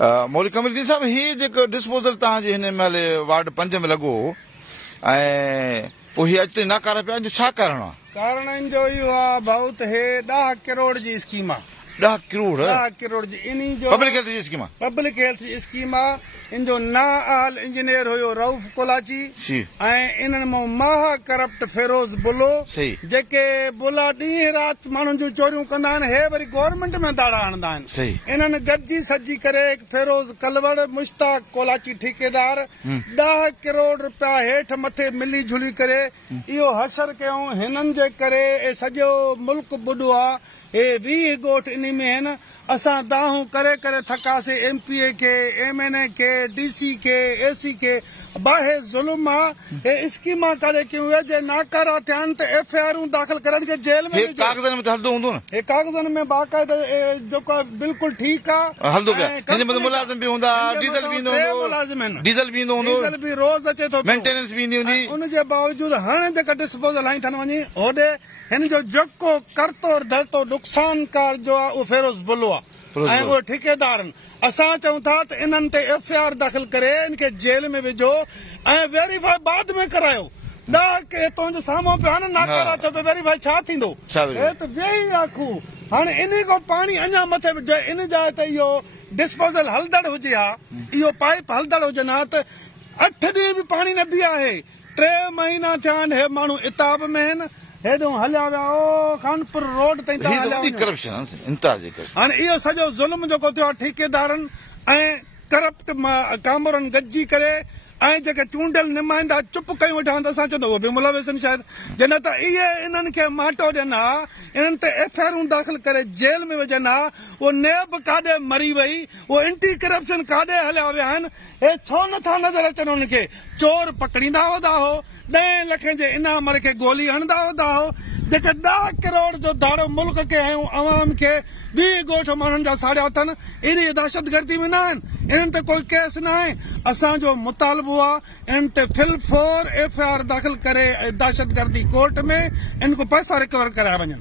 मौलिक कमरुद्दीन साहब, ही जेको डिस्पोजल तव्हांजे हिन महिल वार्ड 5 में लॻो ऐं पोइ हीअ अॼु नाकारा पिया, जो छा कारण आहे? कारण जो इहो आहे भाऊ त हे 10 करोड़ जी स्कीम आहे। 10 करोड़ 10 करोड़ जी इन जो पब्लिक हेल्थ जी स्कीम आहे। पब्लिक हेल्थ जी स्कीम आहे। इन जो नाअहल इंजीनियर हुयो रऊफ कोलाची ऐं इन्हनि मां माहा करप्ट फिरोज़ बुलो, जेके बुला ॾींहं राति माण्हुनि जूं चोरियूं कंदा आहिनि, हे वरी गवर्नमेंट में दाड़ा हणंदा आहिनि। इन्हनि गॾिजी सजी करे फिरोज़ कलवड़, मुश्ताक कोलाची ठेकेदार 10 करोड़ रुपया हेठि मथे मिली झुली करे इहो हशर कयूं। हिननि जे करे सॼो मुल्क ॿुॾो आहे। हे 20 ॻोठ इन में आहिनि। असां दाहूं करे करे थकासीं MPA के, MNA के, DC के, AC के। बाहे ज़ुल्म आहे। हे स्कीमां काॾे कयूं जे नाकारा थिया आहिनि त FIR दाख़िल करनि खे जेल में कागज़नि में हलंदो हूंदो न? हे कागज़नि में बाक़ाइदा जेको बिल्कुल ठीकु आहे हलंदो पिया। हिन में मुलाज़िम बि हूंदा, डीज़ल बि ईंदो हूंदो, मुलाज़िम आहिनि, डीज़ल बि ईंदो हूंदो, डीज़ल बि रोज़ अचे थो, मेंटेनेंस बि ईंदी हूंदी। उनजे बावजूदि हाणे जेका डिस्पोजल हलाई अथनि वञी होॾे, हिन जो जेको करतो धरतो नुक़सानकार जो आहे उहो फिरोज़ बुलो आहे ऐं उहे ठेकेदार आहिनि। असां चऊं था त इन्हनि ते FIR दाख़िल करे इनखे जेल में विझो ऐं वेरीफाई बाद में करायो। 10 के तुंहिंजे साम्हूं पिया न नाकारा चओ पिया, वेरीफाई छा थींदो? हे त वेही आखू। हाणे इन खां पाणी अञा मथे इन जाइ ते इहो डिस्पोजल हलदड़ हुजे हा, इहो पाइप हलदड़ हुजनि हा त 8 ॾींहं बि पाणी न बि आहे। 3 महीना थिया आहिनि हे माण्हू इताब में आहिनि। हेॾो हलिया विया ओ कानपुर रोड ताईं हाणे इहो सॼो ज़ुल्म जेको थियो आहे ठेकेदारनि ऐं करप्ट कामरनि गॾिजी करे ऐं जेके चूंडियल नुमाइंदा चुप कयूं वेठा आहिनि त असां चवंदा उहे बि मुलविस आहिनि शायदि। जॾहिं त इहे इन्हनि खे माटो ॾियनि हा, इन्हनि ते FIR दाख़िल करे जेल में विझनि हा, उहो नेब काॾे मरी वई, उहो एंटी करप्शन काॾे हलिया विया आहिनि। हे छो नथा नज़र अचनि? उनखे चोर पकड़ींदा वेंदा हो, 10 लखें जे इनाम खे गोली हणंदा वेंदा हो। जेके 10 करोड़ जो दाड़ो मुल्क खे ऐं अवाम खे 20 ॻोठ माण्हुनि जा साड़िया अथनि, इन दहशतगर्दी में न आहिनि। इन्हनि ते कोई केस न आहे। असांजो मुतालबो आहे इन ते फिल4 FIR दाख़िल करे दहशतगर्दी कोर्ट में इनको पैसा रिकवर कराया वञनि।